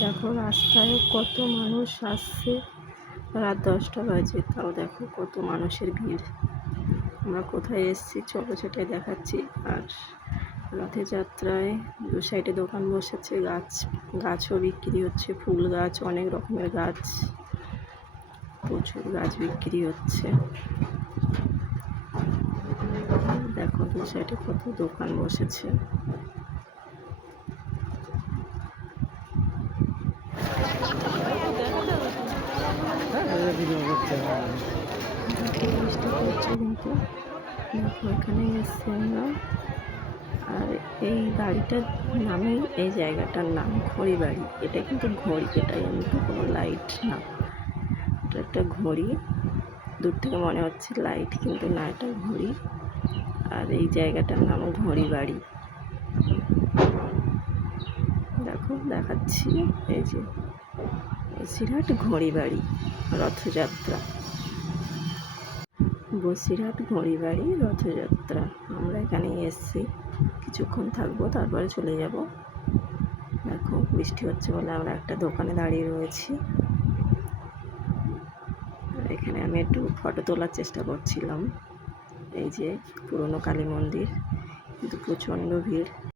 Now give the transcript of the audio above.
দেখো রাস্তায় কত মানুষ আসছে, রাত 10টা বাজে, তাও দেখো কত মানুষের ভিড়। আমরা কোথায় এসেছি চলো সেটাই দেখাচ্ছি। আর রথযাত্রায় দু সাইডে দোকান বসেছে, গাছও বিক্রি হচ্ছে, ফুল গাছ, অনেক রকমের গাছ, প্রচুর গাছ বিক্রি হচ্ছে। দেখো দু সাইডে কত দোকান বসেছে। বৃষ্টি পড়ছে কিন্তু দেখো এখানে এসছি আমরা। আর এই বাড়িটার নামেই এই জায়গাটার নাম ঘড়ি বাড়ি। এটা কিন্তু ঘড়ি, এটাই কিন্তু কোনো লাইট না, এটা একটা ঘড়ি। দূর থেকে মনে হচ্ছে লাইট, কিন্তু না, এটা ঘড়ি। আর এই জায়গাটার নাম ঘড়ি বাড়ি। দেখো দেখাচ্ছি, এই যে বসিরহাট ঘড়ি বাড়ি রথযাত্রা, বসিরহাট ঘড়ি বাড়ি রথযাত্রা। আমরা এখানে এসছি, কিছুক্ষণ থাকবো, তারপরে চলে যাব। দেখো বৃষ্টি হচ্ছে বলে আমরা একটা দোকানে দাঁড়িয়ে রয়েছি। এখানে আমি একটু ফটো তোলার চেষ্টা করছিলাম। এই যে পুরনো কালী মন্দির, কিন্তু প্রচণ্ড ভিড়।